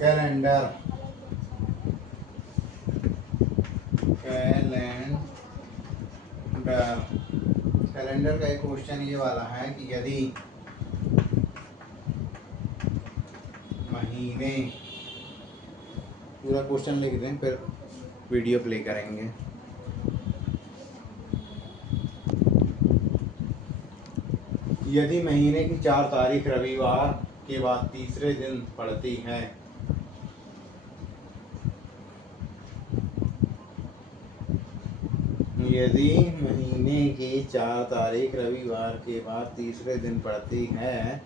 Calendar calendar का एक question ये वाला है कि यदि महीने, पूरा क्वेश्चन लिख दें फिर वीडियो प्ले करेंगे। यदि महीने की 4 तारीख रविवार के बाद तीसरे दिन पड़ती है, यदि महीने की 4 तारीख रविवार के बाद तीसरे दिन पड़ती है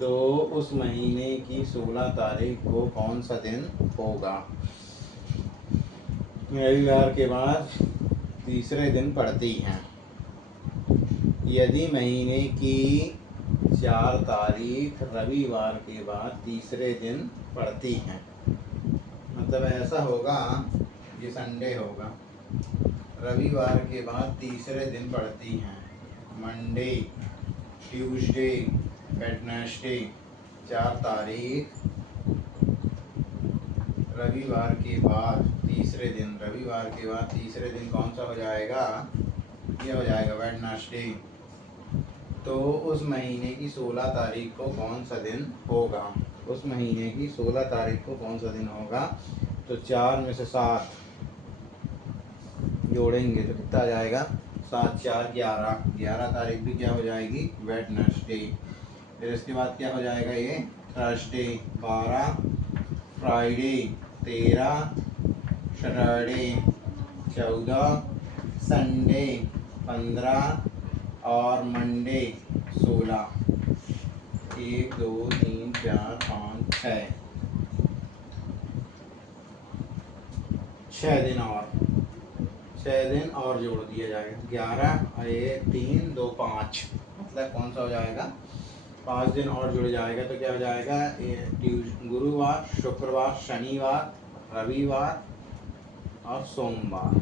तो उस महीने की 16 तारीख को कौन सा दिन होगा। रविवार के बाद तीसरे दिन पड़ती है। यदि महीने की 4 तारीख रविवार के बाद तीसरे दिन पड़ती है, मतलब ऐसा होगा, ये संडे होगा, रविवार के बाद तीसरे दिन पड़ती हैं, मंडे, ट्यूसडे, वेडनेसडे। 4 तारीख रविवार के बाद तीसरे दिन, रविवार के बाद तीसरे दिन कौन सा हो जाएगा, ये हो जाएगा वेडनेसडे। तो उस महीने की 16 तारीख को कौन सा दिन होगा, उस महीने की 16 तारीख को कौन सा दिन होगा। तो 4 में से 7 जोड़ेंगे तो कितना आ जाएगा, 7 4 11, 11 तारीख भी क्या हो जाएगी, वेडनेसडे। फिर इसके बाद क्या हो जाएगा, ये थर्सडे 12, फ्राइडे 13, सैटरडे 14, संडे 15 और मंडे 16। 1 2 3 4 5 6 दिन और 6 दिन और जोड़ दिया जाएगा। 11 1 3 2 5, मतलब कौन सा हो जाएगा, 5 दिन और जुड़ जाएगा तो क्या हो जाएगा, गुरुवार, शुक्रवार, शनिवार, रविवार और सोमवार।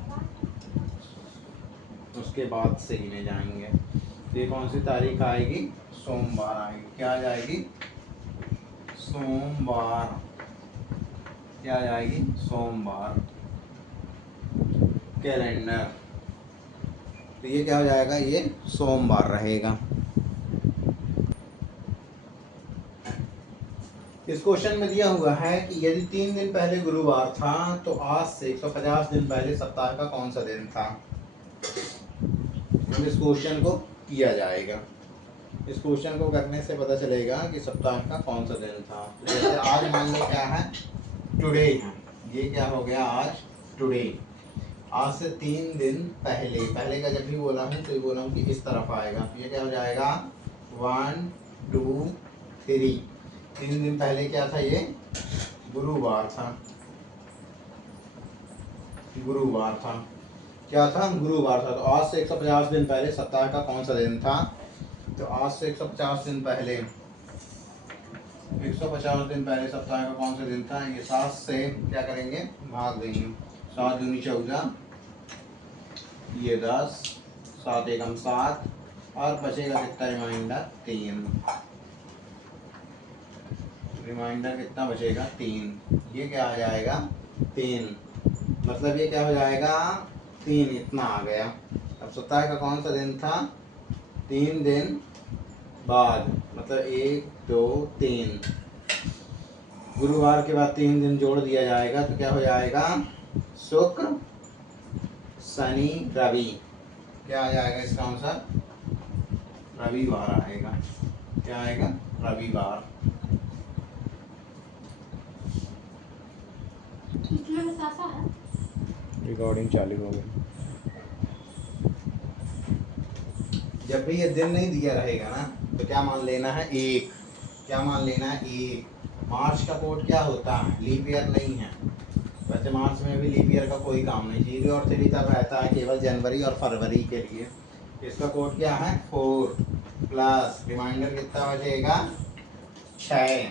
उसके बाद से गिने जाएंगे। ये कौन सी तारीख आएगी, सोमवार आएगी। क्या आ जाएगी, सोमवार। क्या आ जाएगी, सोमवार। कैलेंडर, तो ये क्या हो जाएगा, ये सोमवार रहेगा। इस क्वेश्चन में दिया हुआ है कि यदि 3 दिन पहले गुरुवार था तो आज से 150 दिन पहले सप्ताह का कौन सा दिन था। इस क्वेश्चन को किया जाएगा। इस क्वेश्चन को करने से पता चलेगा कि सप्ताह का कौन सा दिन था। जैसे आज मान लो क्या है, टुडे है, ये क्या हो गया, आज टुडे। आज से 3 दिन पहले, पहले का जब भी बोला हूँ तो ये बोला हूँ कि इस तरफ आएगा, तो ये क्या हो जाएगा, 1 2 3। 3 दिन पहले क्या था, ये गुरुवार था, गुरुवार था, क्या था, गुरुवार था। तो आज से 150 दिन पहले सप्ताह का कौन सा दिन था। तो आज से 150 दिन पहले, 150 दिन पहले सप्ताह का कौन सा दिन था। ये 7 से क्या करेंगे, भाग देंगे। 7 दूनी 14, ये 10, 7 एकम 7 और बचेगा कितना, रिमाइंडर 3। रिमाइंडर कितना बचेगा, 3। ये क्या आ जाएगा, 3, मतलब ये क्या हो जाएगा, 3, इतना आ गया। अब सप्ताह का कौन सा दिन था, 3 दिन बाद, मतलब 1 2 3। गुरुवार के बाद 3 दिन जोड़ दिया जाएगा तो क्या हो जाएगा, शुक्र शनि रवि। क्या आ जाएगा इसका आंसर, रविवार आएगा। क्या आएगा, रविवार। रिकॉर्डिंग चालू हो गई। जब भी ये दिन नहीं दिया रहेगा ना तो क्या मान लेना है, 1। क्या मान लेना है, 1। मार्च का कोड क्या होता है, लीप ईयर नहीं है। वैसे मार्च में भी लीप ईयर का कोई काम नहीं, 0 और 3 तब रहता है केवल जनवरी और फरवरी के लिए। इसका कोड क्या है, 4 प्लस रिमाइंडर कितना बचेगा, 6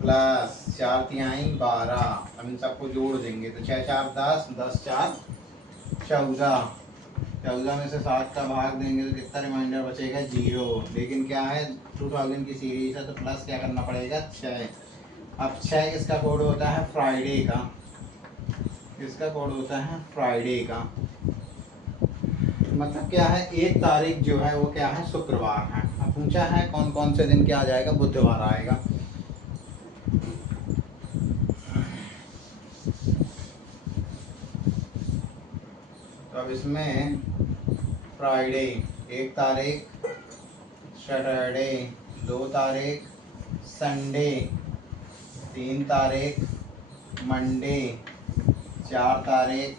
प्लस 4 तिहाई 12। हम इन सबको जोड़ देंगे तो 6 4 10, 10 4 14। 14 में से 7 का भाग देंगे तो कितना रिमाइंडर बचेगा, 0। लेकिन क्या है, 2000 की सीरीज है तो प्लस क्या करना पड़ेगा, 6। अब 6 किसका कोड होता है? फ्राइडे का। इसका कोड होता है फ्राइडे का। मतलब क्या है, एक तारीख जो है वो क्या है? शुक्रवार है। अब पूछा है कौन कौन से दिन क्या आ जाएगा? बुधवार आएगा। तो अब इसमें फ्राइडे 1 तारीख, सैटरडे 2 तारीख, संडे 3 तारीख, मंडे 4 तारीख,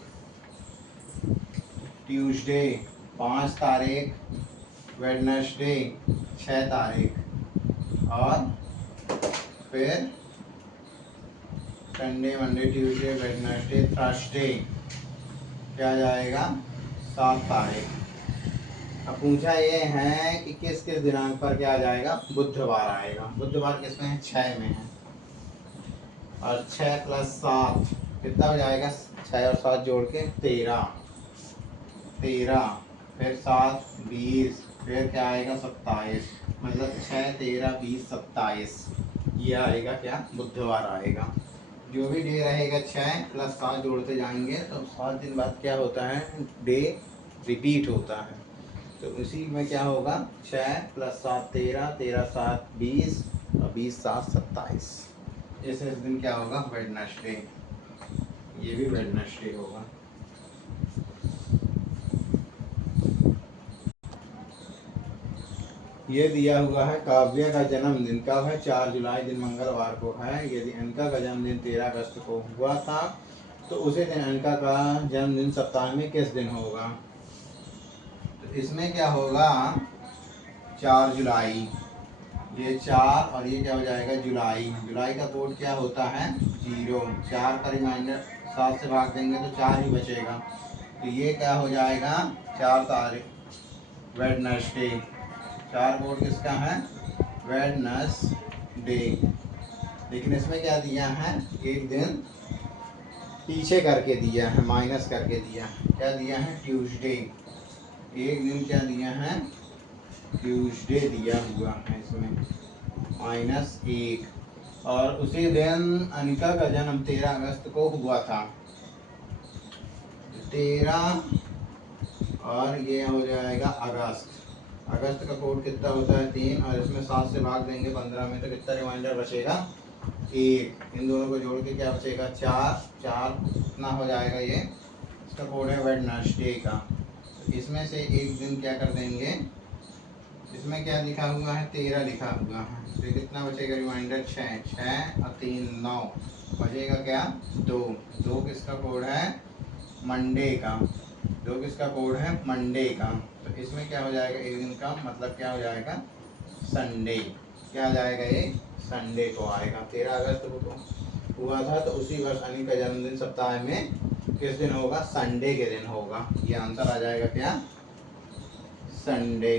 ट्यूसडे 5 तारीख, वेडनेसडे 6 तारीख और फिर Sunday Monday Tuesday Wednesday Thursday क्या जाएगा? 7 तारीख। अब पूछा ये है कि किस किस दिनांक पर क्या आ जाएगा? बुधवार आएगा। बुधवार किस में है? 6 में है। और 6 + 7 कितना हो जाएगा? 6 और 7 जोड़ के 13, फिर 7 20, फिर क्या आएगा? 27। मतलब 6 13 20 27 ये आएगा क्या? बुधवार आएगा। जो भी डे रहेगा 6 + 7 जोड़ते जाएंगे तो 7 दिन बाद क्या होता है? डे रिपीट होता है। तो इसी में क्या होगा? 6 + 7 13, 13 7 20 और 20 7 27। इस दिन क्या होगा? वेडनेसडे। ये भी वेडनेसडे होगा। ये दिया हुआ है काव्य का जन्मदिन कब है? 4 जुलाई दिन मंगलवार को है। यदि अनका का जन्मदिन 13 अगस्त को हुआ था तो उसी दिन अनका का जन्मदिन सप्ताह में किस दिन होगा? तो इसमें क्या होगा? 4 जुलाई, ये 4 और ये क्या हो जाएगा? जुलाई। जुलाई का कोड क्या होता है? 0। 4 का रिमाइंडर 7 से भाग देंगे तो 4 ही बचेगा। तो ये क्या हो जाएगा? 4 तारीख वेडनेसडे। 4 कोड किसका है? वेडनेसडे। लेकिन इसमें क्या दिया है? एक दिन पीछे करके दिया है, माइनस करके दिया है। क्या दिया है? ट्यूसडे। एक दिन क्या दिया है? ट्यूसडे दिया हुआ है इसमें, -1। और उसी दिन अनिका का जन्म 13 अगस्त को हुआ था। 13 और ये हो जाएगा अगस्त। अगस्त का कोड कितना होता है? 3। और इसमें 7 से भाग देंगे 15 में तो कितना रिमाइंडर बचेगा? 1। इन दोनों को जोड़ के क्या बचेगा? 4। 4 कितना हो जाएगा? ये इसका कोड है वेडनेसडे का। तो इसमें से एक दिन क्या कर देंगे? इसमें क्या लिखा हुआ है? 13 लिखा हुआ है। तो कितना बचेगा रिमाइंडर? 6। 6 और 3 9 बचेगा क्या? 2। 2 किसका कोड है? मंडे का। 2 किसका कोड है? मंडे का। तो इसमें क्या हो जाएगा? एक दिन का मतलब क्या हो जाएगा? संडे। क्या आ जाएगा? ये संडे को आएगा। 13 अगस्त को हुआ था तो उसी वर्ष अनिल का जन्मदिन सप्ताह में किस दिन होगा? संडे के दिन होगा। ये आंसर आ जाएगा क्या? संडे।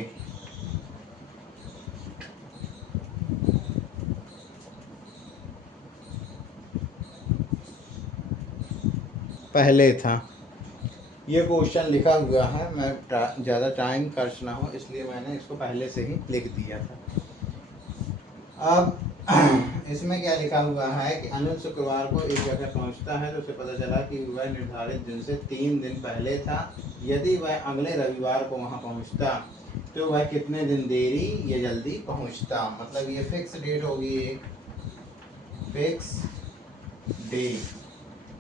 पहले था। ये क्वेश्चन लिखा हुआ है, मैं ज़्यादा टाइम खर्च ना हो इसलिए मैंने इसको पहले से ही लिख दिया था। अब इसमें क्या लिखा हुआ है कि अनिल शुक्रवार को एक जगह पहुंचता है तो उसे पता चला कि वह निर्धारित दिन से 3 दिन पहले था। यदि वह अगले रविवार को वहां पहुंचता तो वह कितने दिन देरी या जल्दी पहुंचता? मतलब ये फिक्स डेट होगी, एक फिक्स डे।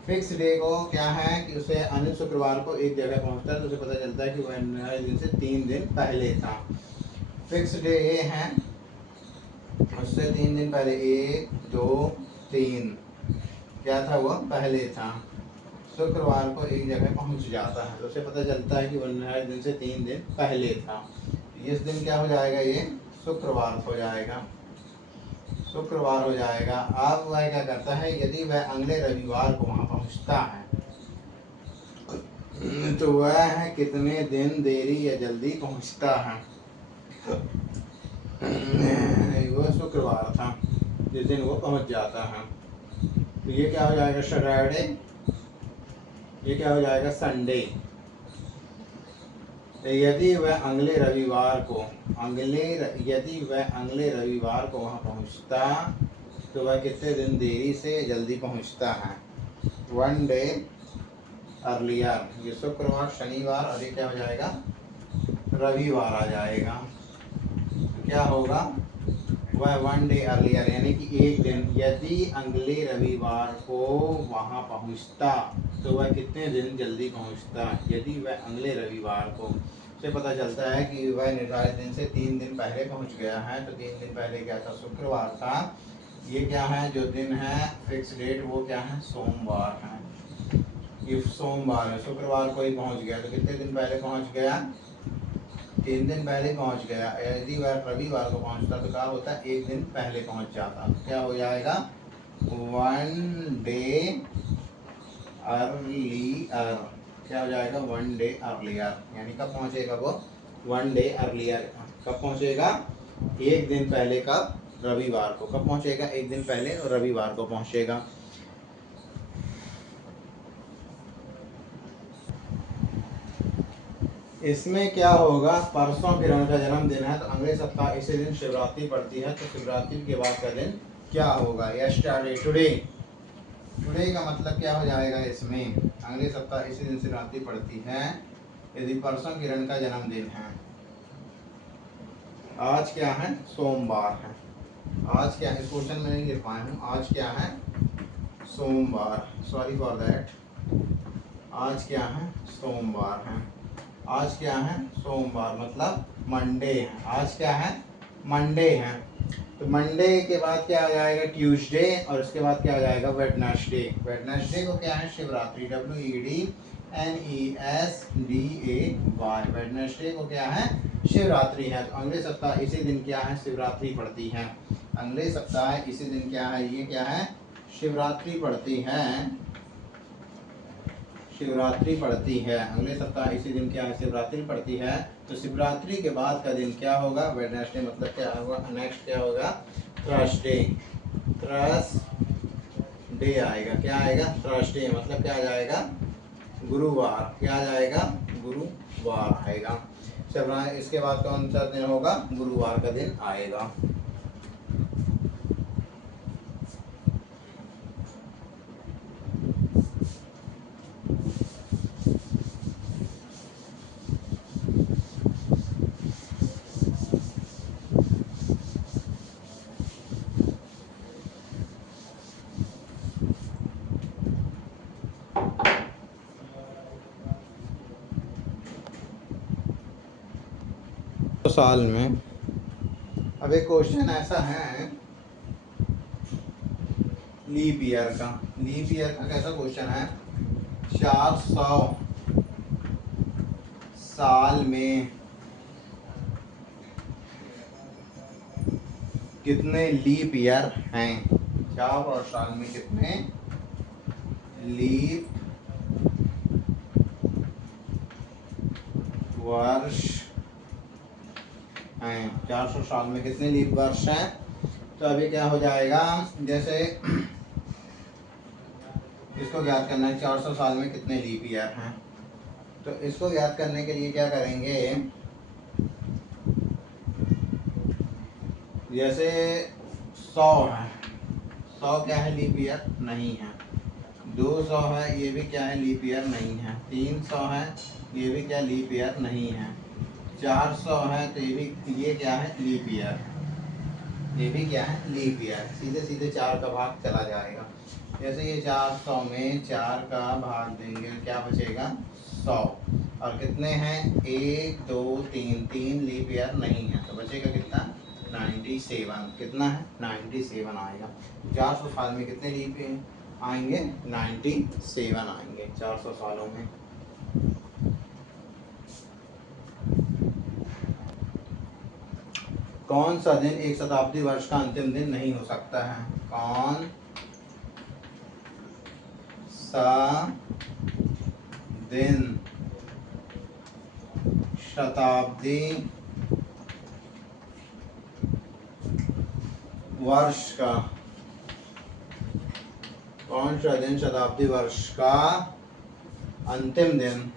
फिक्स डे को क्या है कि उसे अनिल शुक्रवार को एक जगह पहुंचता है तो उसे पता चलता है कि वह निर्धारित दिन से 3 दिन पहले था। फिक्स डे ये है, उससे 3 दिन पहले 1 2 3 क्या था? वो पहले था। शुक्रवार को एक जगह पहुंच जाता है तो उसे पता चलता है कि वह निर्धारित दिन से 3 दिन पहले था। इस दिन क्या हो जाएगा? ये शुक्रवार हो जाएगा। शुक्रवार हो जाएगा। अब वह क्या करता है? यदि वह अगले रविवार को वहां पहुंचता है तो वह कितने दिन देरी या जल्दी पहुंचता है? वो शुक्रवार था जिस दिन वो पहुंच जाता है। तो ये क्या हो जाएगा? सैटरडे। ये क्या हो जाएगा? संडे। यदि वह अगले रविवार को यदि वह अगले रविवार को वहां पहुंचता तो वह कितने दिन देरी से जल्दी पहुंचता है। वन डे अर्लियर, ये शुक्रवार, शनिवार और ये क्या हो जाएगा, रविवार आ जाएगा। तो क्या होगा, वह वन डे अर्लियर यानी कि एक दिन, यदि अगले रविवार को वहाँ पहुँचता तो वह कितने दिन जल्दी पहुँचता। यदि वह अगले रविवार को, से पता चलता है कि वह निर्धारित दिन से 3 दिन पहले पहुँच गया है। तो 3 दिन पहले क्या था, शुक्रवार था। ये क्या है, जो दिन है फिक्स डेट, वो क्या है, सोमवार है। ये सोमवार है, शुक्रवार को ही पहुँच गया। तो कितने दिन पहले पहुँच गया, 3 दिन पहले पहुंच गया। यदि वह रविवार को पहुंचता तो क्या होता, एक दिन पहले पहुंच जाता। तो क्या हो जाएगा, वन डे अर्लियर। क्या हो जाएगा, वन डे अर्लियर, यानी कब पहुंचेगा वो, वन डे अर्लियर। कब पहुंचेगा, एक दिन पहले। कब, रविवार को। कब पहुंचेगा, एक दिन पहले और रविवार को पहुंचेगा। इसमें क्या होगा, परसों किरण का जन्मदिन है तो अगले सप्ताह इसी दिन शिवरात्रि पड़ती है। तो शिवरात्रि के बाद का दिन क्या होगा, यस्टरडे, टुडे। टुडे का मतलब क्या हो जाएगा, इसमें अगले सप्ताह इसी दिन शिवरात्रि पड़ती है यदि परसों किरण का जन्मदिन है। आज क्या है, सोमवार है। आज क्या है, इस क्वेश्चन में नहीं लिख पाया हूँ। आज क्या है, सोमवार, सॉरी फॉर दैट। आज क्या है, सोमवार है। आज क्या है, सोमवार, मतलब मंडे है। आज क्या है, मंडे है। तो मंडे के बाद क्या आ जाएगा, ट्यूसडे, और उसके बाद क्या आ जाएगा, वेडनेसडे। वेडनेसडे को क्या है, शिवरात्रि, WEDNESDAY। वेडनेसडे को क्या है, शिवरात्रि है। तो अगले सप्ताह इसी दिन क्या है, शिवरात्रि पड़ती है। अगले सप्ताह इसी दिन क्या है, ये क्या है, शिवरात्रि पड़ती है। शिवरात्रि पड़ती है अगले सप्ताह इसी दिन क्या है, शिवरात्रि पड़ती है। तो शिवरात्रि के बाद का दिन क्या होगा, वेडनेसडे, मतलब क्या होगा, नेक्स्ट क्या होगा, थर्सडे। थर्सडे आएगा, क्या आएगा, थर्सडे, मतलब क्या आ जाएगा, गुरुवार। क्या आ जाएगा, गुरुवार आएगा। इसके बाद कौन सा दिन होगा, गुरुवार का दिन आएगा। साल में, अब एक क्वेश्चन ऐसा है लीप ईयर का। लीप ईयर का कैसा क्वेश्चन है, 400 साल में कितने लीप ईयर हैं। 400 साल में कितने लीप वर्ष हैं। 400 साल में कितने लीप वर्ष हैं। तो अभी क्या हो जाएगा, जैसे इसको ज्ञात करना है, 400 साल में कितने लीप ईयर हैं। तो इसको ज्ञात करने के लिए क्या करेंगे, जैसे 100 है, 100 क्या है, लीप ईयर नहीं है। 200 है, ये भी क्या है, लीप ईयर नहीं है। 300 है, ये भी क्या, लीप ईयर नहीं है। 400 है, तो ये क्या है, लीप ईयर। ये भी क्या है, लीप ईयर। सीधे सीधे 4 का भाग चला जाएगा। जैसे ये 400 में 4 का भाग देंगे, क्या बचेगा, 100। और कितने हैं, 1 2 3, 3 लीप ईयर नहीं है। तो बचेगा कितना, 97। कितना है, 97 आएगा। 400 साल में कितने लीप आएंगे, 97 आएंगे 400 सालों में। कौन सा दिन एक शताब्दी वर्ष का अंतिम दिन नहीं हो सकता है। कौन सा दिन शताब्दी वर्ष का, कौन सा दिन शताब्दी वर्ष का अंतिम दिन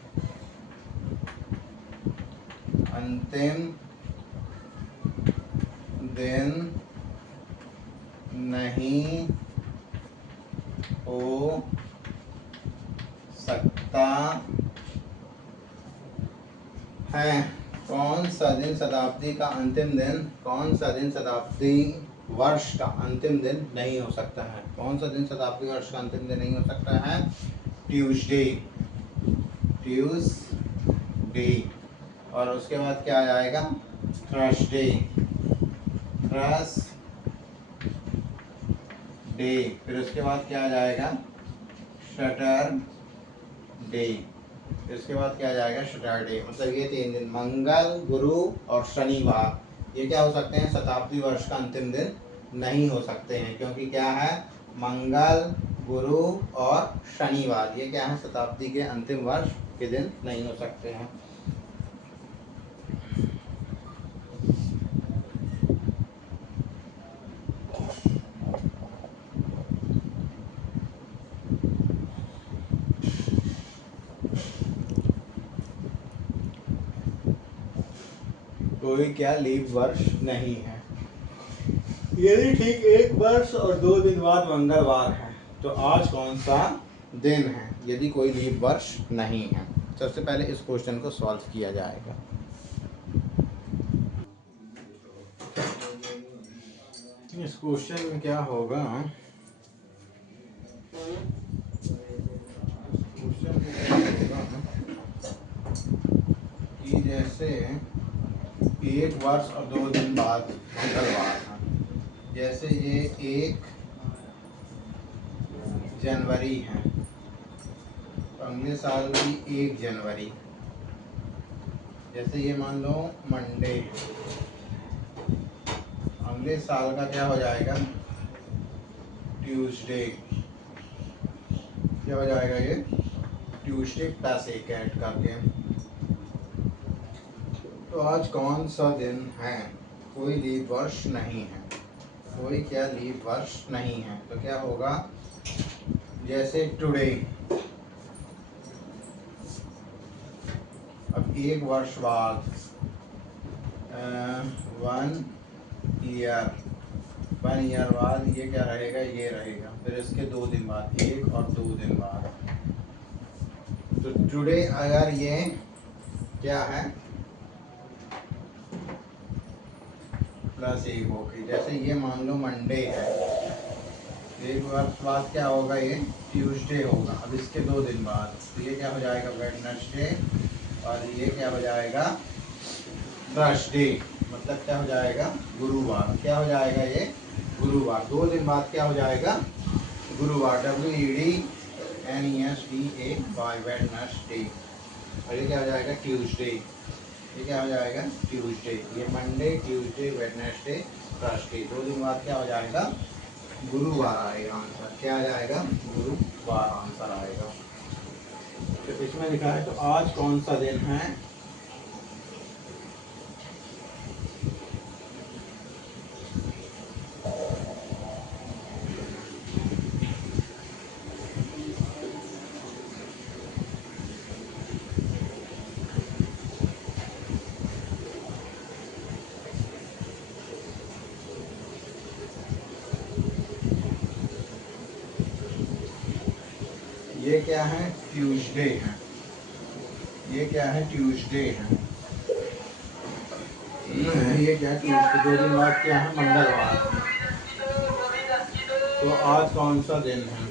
नहीं हो सकता है। कौन सा दिन शताब्दी का अंतिम दिन, कौन सा दिन शताब्दी वर्ष का अंतिम दिन नहीं हो सकता है? कौन सा दिन शताब्दी वर्ष का अंतिम दिन नहीं हो सकता है? Tuesday, Tuesday. और उसके बाद क्या आ जाएगा? Thursday, Thursday. फिर उसके बाद क्या आ जाएगा? सैटरडे। फिर उसके बाद क्या आ जाएगा? सैटरडे। मतलब ये 3 दिन, मंगल, गुरु और शनिवार, ये क्या हो सकते हैं? शताब्दी वर्ष का अंतिम दिन नहीं हो सकते हैं। क्योंकि क्या है? मंगल, गुरु और शनिवार, ये क्या है? शताब्दी के अंतिम वर्ष के दिन नहीं हो सकते हैं। कोई क्या लीप वर्ष नहीं है। यदि ठीक 1 वर्ष और 2 दिन बाद मंगलवार है तो आज कौन सा दिन है? यदि कोई लीप वर्ष नहीं है। सबसे पहले इस क्वेश्चन को सॉल्व किया जाएगा। इस क्वेश्चन में क्या होगा? क्वेश्चन में क्या होगा कि जैसे 1 वर्ष और 2 दिन बाद मंगलवार है, जैसे ये 1 जनवरी है तो अगले साल भी 1 जनवरी। जैसे ये मान लो मंडे, अगले साल का क्या हो जाएगा? ट्यूसडे। क्या हो जाएगा ये? ट्यूसडे प्लस 1 ऐड करके। तो आज कौन सा दिन है? कोई लीप वर्ष नहीं है। कोई क्या लीप वर्ष नहीं है तो क्या होगा? जैसे टुडे, अब 1 वर्ष बाद 1 ईयर, 1 ईयर बाद ये क्या रहेगा? ये रहेगा। फिर इसके 2 दिन बाद, 1 और 2 दिन बाद। तो टुडे अगर ये क्या है? प्लस 1 होगी। जैसे ये मान लो मंडे है, 1 वर्ष बाद क्या होगा? ये ट्यूसडे होगा। अब इसके 2 दिन बाद तो ये क्या हो जाएगा? वेडनेसडे। और ये क्या हो जाएगा? थर्सडे। मतलब क्या हो जाएगा? गुरुवार। क्या हो जाएगा? ये गुरुवार। 2 दिन बाद क्या हो जाएगा? गुरुवार। WEDNESDAY, Wednesday. और ये क्या हो जाएगा? ट्यूसडे। ये क्या हो जाएगा? ट्यूसडे। ये मंडे, ट्यूसडे, वेडनेसडे, थर्सडे। 2 दिन बाद क्या हो जाएगा? गुरुवार आएगा आंसर। क्या आ जाएगा? गुरुवार आंसर आएगा। तो इसमें लिखा है तो आज कौन सा दिन है? ये क्या है? ट्यूसडे है। ये क्या है? ट्यूसडे है। ये क्या है? ट्यूसडे। 2 दिन बाद क्या है? मंगलवार है। तो आज कौन सा दिन है?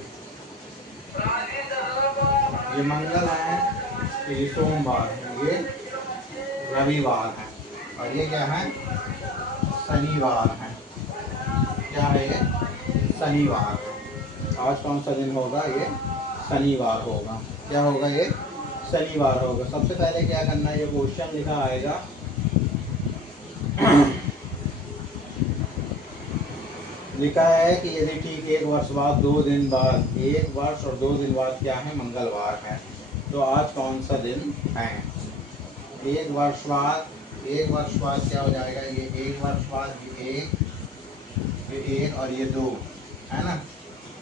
ये मंगल है, ये सोमवार है, ये रविवार है और ये क्या है? शनिवार है। क्या है ये? शनिवार है। आज कौन सा दिन होगा? ये शनिवार होगा। क्या होगा? ये शनिवार होगा। सबसे पहले क्या करना है? ये क्वेश्चन लिखा आएगा लिखा है कि यदि ठीक 1 वर्ष बाद 2 दिन बाद, 1 वर्ष और 2 दिन बाद क्या है? मंगलवार है। तो आज कौन सा दिन है? 1 वर्ष बाद, 1 वर्ष बाद क्या हो जाएगा? ये 1 वर्ष बाद ये 1 और ये 2 है ना।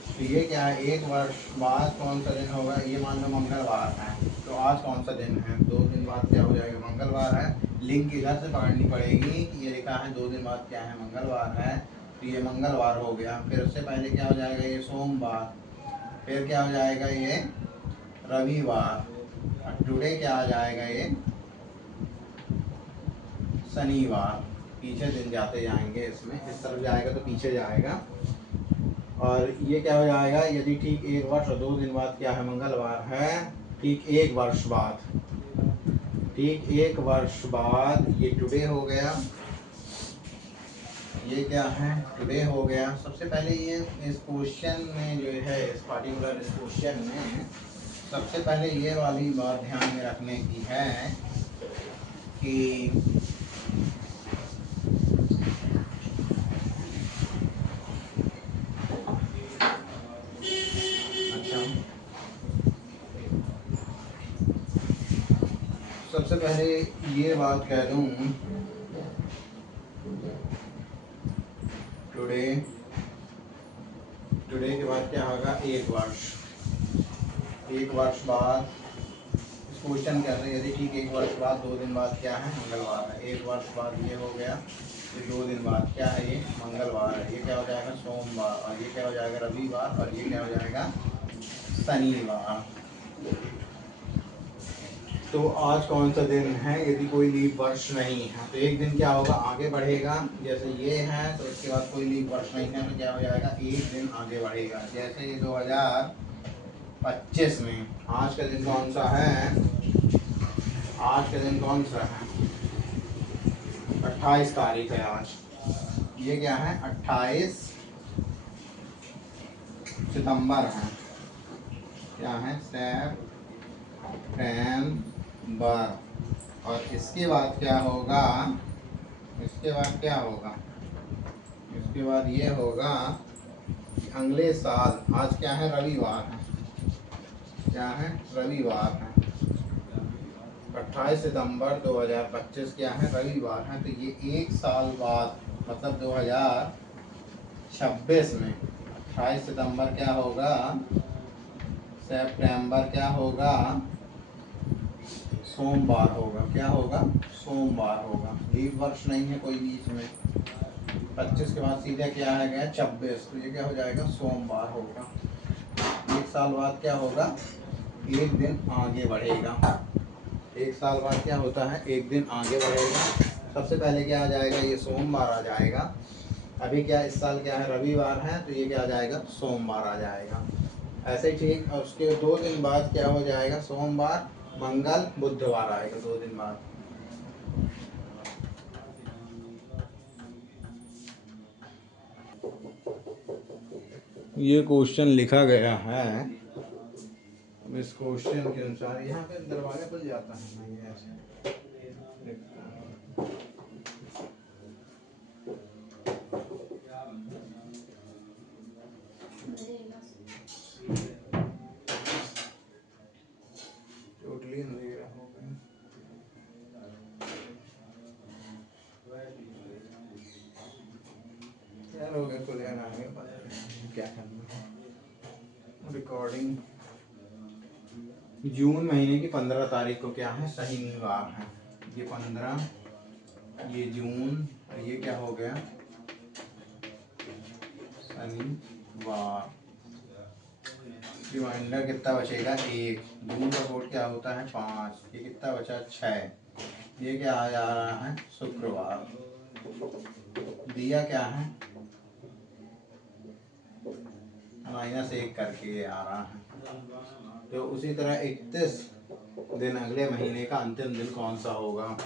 तो ये क्या है? 1 वर्ष बाद कौन सा दिन होगा? ये मान लो मंगलवार है। तो आज कौन सा दिन है? 2 दिन बाद क्या हो जाएगा? मंगलवार है। लिंक इधर से पकड़नी पड़ेगी कि ये लिखा है 2 दिन बाद क्या है? मंगलवार है। तो ये मंगलवार हो गया। फिर उससे पहले क्या हो जाएगा, ये सोमवार। फिर क्या हो जाएगा, ये रविवार। और टुडे क्या आ जाएगा, ये शनिवार। पीछे दिन जाते जाएंगे, इसमें इस तरफ जाएगा तो पीछे जाएगा। और ये क्या हो जाएगा, यदि ठीक 1 वर्ष और 2 दिन बाद क्या है, मंगलवार है। ठीक 1 वर्ष बाद, ठीक 1 वर्ष बाद ये टुडे हो गया। ये क्या है, टुडे हो गया। सबसे पहले ये इस क्वेश्चन में जो है, इस पार्टिकुलर इस क्वेश्चन में सबसे पहले ये वाली बात ध्यान में रखने की है कि अच्छा, सबसे पहले ये बात कह दूं, टुडे, टुडे के बाद क्या होगा, 1 वर्ष। 1 वर्ष बाद इस क्वेश्चन के अंदर यदि ठीक 1 वर्ष बाद 2 दिन बाद क्या है, मंगलवार है। 1 वर्ष बाद ये हो गया, ये 2 दिन बाद क्या है, ये मंगलवार है। ये क्या हो जाएगा, सोमवार। और ये क्या हो जाएगा, रविवार। और ये क्या हो जाएगा, शनिवार। तो आज कौन सा दिन है, यदि कोई लीप वर्ष नहीं है तो एक दिन क्या होगा, आगे बढ़ेगा। जैसे ये है तो इसके बाद कोई लीप वर्ष नहीं है तो क्या हो जाएगा, एक दिन आगे बढ़ेगा। जैसे ये 2025 में आज का दिन कौन सा है, आज का दिन कौन सा है, 28 तारीख है आज। ये क्या है, 28 सितंबर है। क्या है, सितंबर। और इसके बाद क्या होगा, इसके बाद क्या होगा, इसके बाद ये होगा अगले साल। आज क्या है, रविवार है। क्या है, रविवार है। 28 सितंबर 2025 क्या है, रविवार है। तो ये 1 साल बाद, मतलब 2026 में 28 सितंबर क्या होगा, सितंबर क्या होगा, सोमवार होगा। क्या होगा, सोमवार होगा। लीप वर्ष नहीं है कोई बीच में। 25 के बाद सीधा क्या है गया, 26। तो ये क्या हो जाएगा, सोमवार होगा। 1 साल बाद क्या होगा, एक दिन आगे बढ़ेगा। 1 साल बाद क्या होता है, एक दिन आगे बढ़ेगा। सबसे पहले क्या आ जाएगा, ये सोमवार आ जाएगा। अभी क्या इस साल क्या है, रविवार है, तो ये क्या आ जाएगा, सोमवार आ जाएगा। ऐसे ही ठीक। और उसके 2 दिन बाद क्या हो जाएगा, सोमवार, मंगल, बुधवार आएगा 2 दिन बाद। ये क्वेश्चन लिखा गया है। इस क्वेश्चन के अनुसार यहाँ पे दरवाजा खुल जाता है ना, ये ऐसे टोटली अंधेरा हो गया। यार हो गया, खुल जाना है, क्या करना है। रिकॉर्डिंग जून महीने की 15 तारीख को क्या है, शनिवार है। ये 15, ये जून, और ये क्या हो गया, शनिवार। रिमाइंडर कितना बचेगा, 1। जून का कोड क्या होता है, 5। ये कितना बचा, 6। ये क्या आ जा रहा है, शुक्रवार। दिया क्या है, -1 करके ये आ रहा है। तो उसी तरह 31 दिन अगले महीने का अंतिम दिन कौन सा होगा,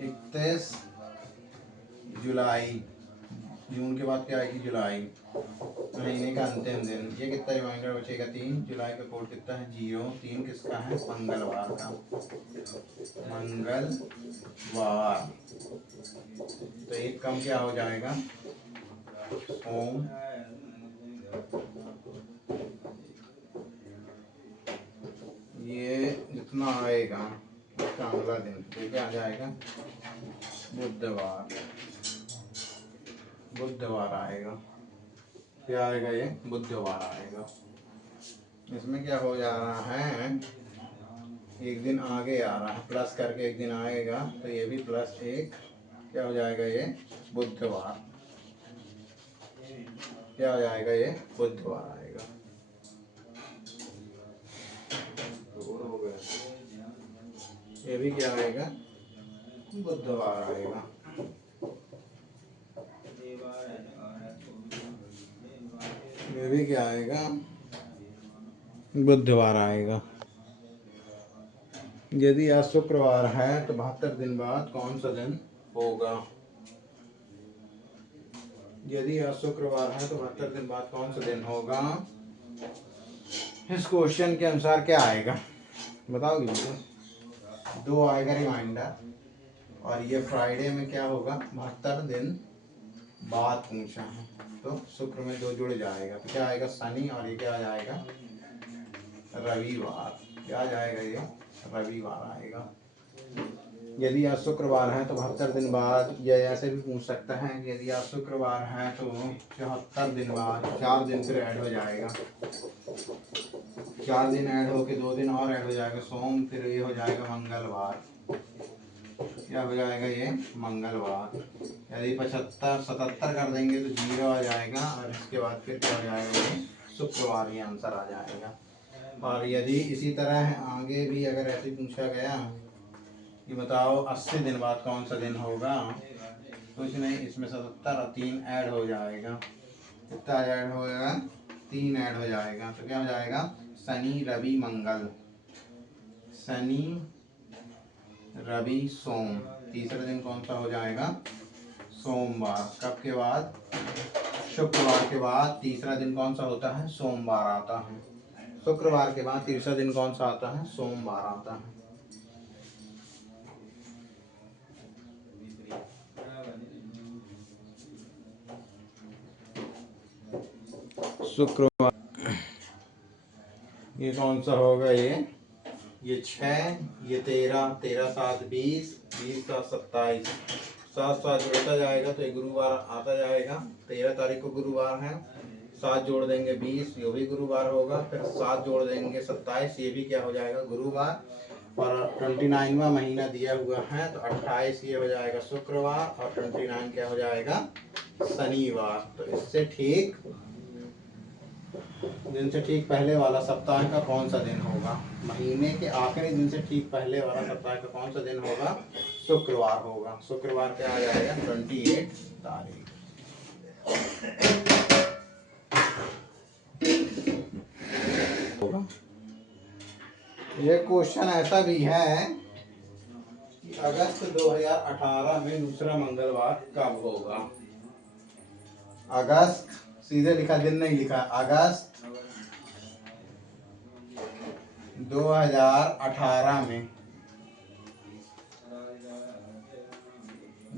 31 जुलाई। जून के बाद क्या आएगी, जुलाई। महीने का अंतिम दिन, ये कितना रिमाइंडर बचेगा, 3। जुलाई का कोड कितना है, 0। 3 किसका है, मंगलवार का, मंगलवार। तो एक कम क्या हो जाएगा, सोम। ये जितना आएगा उसका अगला दिन, ये क्या आ जाएगा, बुधवार। बुधवार आएगा। क्या आएगा, ये बुधवार आएगा। इसमें क्या हो जा रहा है, एक दिन आगे आ रहा है, प्लस करके एक दिन आएगा। तो ये भी +1 क्या हो जाएगा, ये बुधवार। क्या हो जाएगा, ये बुधवार आएगा। और हो गया, ये भी क्या आएगा, बुधवार आएगा। ये भी क्या आएगा, बुधवार आएगा। यदि आज शुक्रवार है तो 72 दिन बाद कौन सा दिन होगा। यदि आज शुक्रवार है तो 72 दिन बाद कौन सा दिन होगा। इस क्वेश्चन के अनुसार क्या आएगा बताओगे मुझे। 2 आएगा रिमाइंडर, और ये फ्राइडे में क्या होगा, 72 दिन बाद पूछा है, तो शुक्र में 2 जुड़ जाएगा, तो क्या आएगा, शनि, और ये क्या आ जाएगा, रविवार। क्या आ जाएगा, ये रविवार आएगा। यदि आज शुक्रवार है तो 72 दिन बाद, या ऐसे भी पूछ सकता है कि यदि आज शुक्रवार है तो 74 दिन बाद 4 दिन फिर ऐड हो जाएगा, 4 दिन ऐड होके 2 दिन और ऐड हो जाएगा, सोम, फिर ये हो जाएगा मंगलवार। क्या हो जाएगा, ये मंगलवार। यदि 75 77 कर देंगे तो 0 आ जाएगा, और इसके बाद फिर क्या हो जाएगा, ये शुक्रवार ही आंसर आ जाएगा। और यदि इसी तरह आगे भी अगर ऐसे पूछा गया कि बताओ 80 दिन बाद कौन सा दिन होगा, कुछ नहीं, इसमें 77 और 3 ऐड हो जाएगा। कितना ऐड होगा, 3 ऐड हो जाएगा, तो क्या हो जाएगा, शनि रवि मंगल, शनि रवि सोम। तीसरा दिन कौन सा हो जाएगा, सोमवार। कब के बाद, शुक्रवार के बाद तीसरा दिन कौन सा होता है, सोमवार आता है। शुक्रवार के बाद तीसरा दिन कौन सा आता है, सोमवार आता है। शुक्रवार, ये कौन सा होगा, ये 6, ये 13, 13 7 20, 20 7 27, 7 7 जोड़ता जाएगा तो ये गुरुवार आता जाएगा। 13 तारीख को गुरुवार है, 7 जोड़ देंगे 20, ये भी गुरुवार होगा, फिर 7 जोड़ देंगे 27, ये भी क्या हो जाएगा, गुरुवार। और 29वां महीना दिया हुआ है तो 28 ये हो जाएगा शुक्रवार, और 29 क्या हो जाएगा, शनिवार। तो इससे ठीक दिन से ठीक पहले वाला सप्ताह का कौन सा दिन होगा, महीने के आखिरी दिन से ठीक पहले वाला सप्ताह का कौन सा दिन होगा, शुक्रवार होगा। शुक्रवार क्या आ जाएगा, 28 तारीख। ये क्वेश्चन ऐसा भी है कि अगस्त 2018 में दूसरा मंगलवार कब होगा। अगस्त, सीधे लिखा, दिन नहीं लिखा, अगस्त 2018 में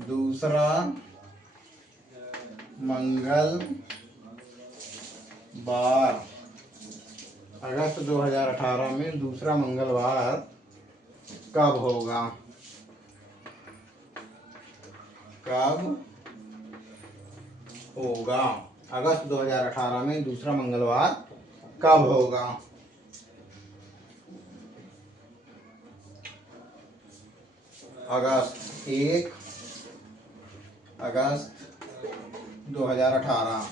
दूसरा मंगलवार, अगस्त 2018 में दूसरा मंगलवार कब होगा, कब होगा, अगस्त 2018 में दूसरा मंगलवार कब होगा। अगस्त 1 अगस्त 2018,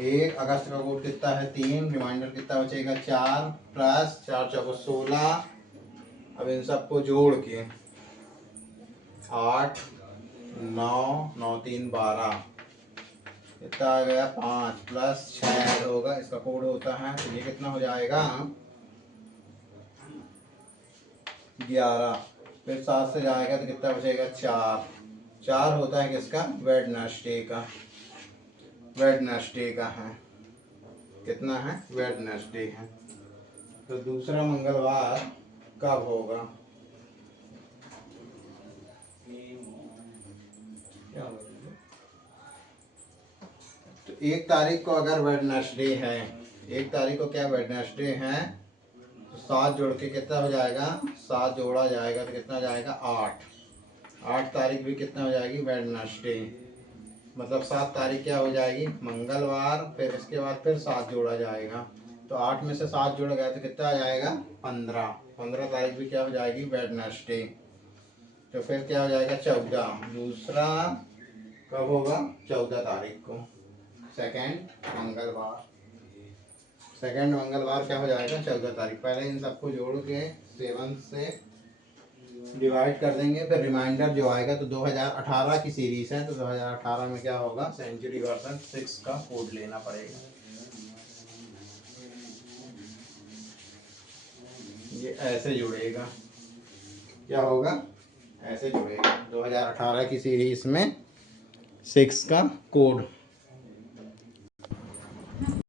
1 अगस्त का कोड कितना है, 3, रिमाइंडर कितना बचेगा, 4 प्लस 4 चौको 16, अब इन सबको जोड़ के 8 9 9 3 12, कितना आ गया, 5 प्लस 6 ऐड होगा, इसका कोड होता है, तो ये कितना हो जाएगा, 11, फिर 7 से जाएगा तो कितना बचेगा, 4, 4 होता है किसका, वेडनेसडे का, वेडनेसडे का है, कितना है, वेडनेसडे है। तो दूसरा मंगलवार कब होगा, तो 1 तारीख को अगर वेडनेसडे है, 1 तारीख को क्या वेडनेसडे है, तो 7 जोड़ के कितना हो जाएगा, 7 जोड़ा जाएगा तो कितना हो जाएगा, 8, 8 तारीख भी कितना हो जाएगी, वेडनेसडे, मतलब 7 तारीख क्या हो जाएगी, मंगलवार, फिर इसके बाद फिर 7 जोड़ा जाएगा, तो 8 में से 7 जोड़ा गया तो कितना आ जाएगा, 15, 15 तारीख भी क्या हो जाएगी, वेडनेसडे, तो फिर क्या हो जाएगा, 14, दूसरा कब होगा, 14 तारीख को। सेकंड मंगलवार। सेकंड मंगलवार क्या हो जाएगा 14 तारीख। पहले इन सबको जोड़ के 7 से डिवाइड कर देंगे, फिर रिमाइंडर जो आएगा तो 2018 की सीरीज है तो 2018 में क्या होगा सेंचुरी वर्सन 6 का कोड लेना पड़ेगा। ये ऐसे जुड़ेगा, क्या होगा ऐसे जुड़ेगा 2018 की सीरीज में 6 का कोड।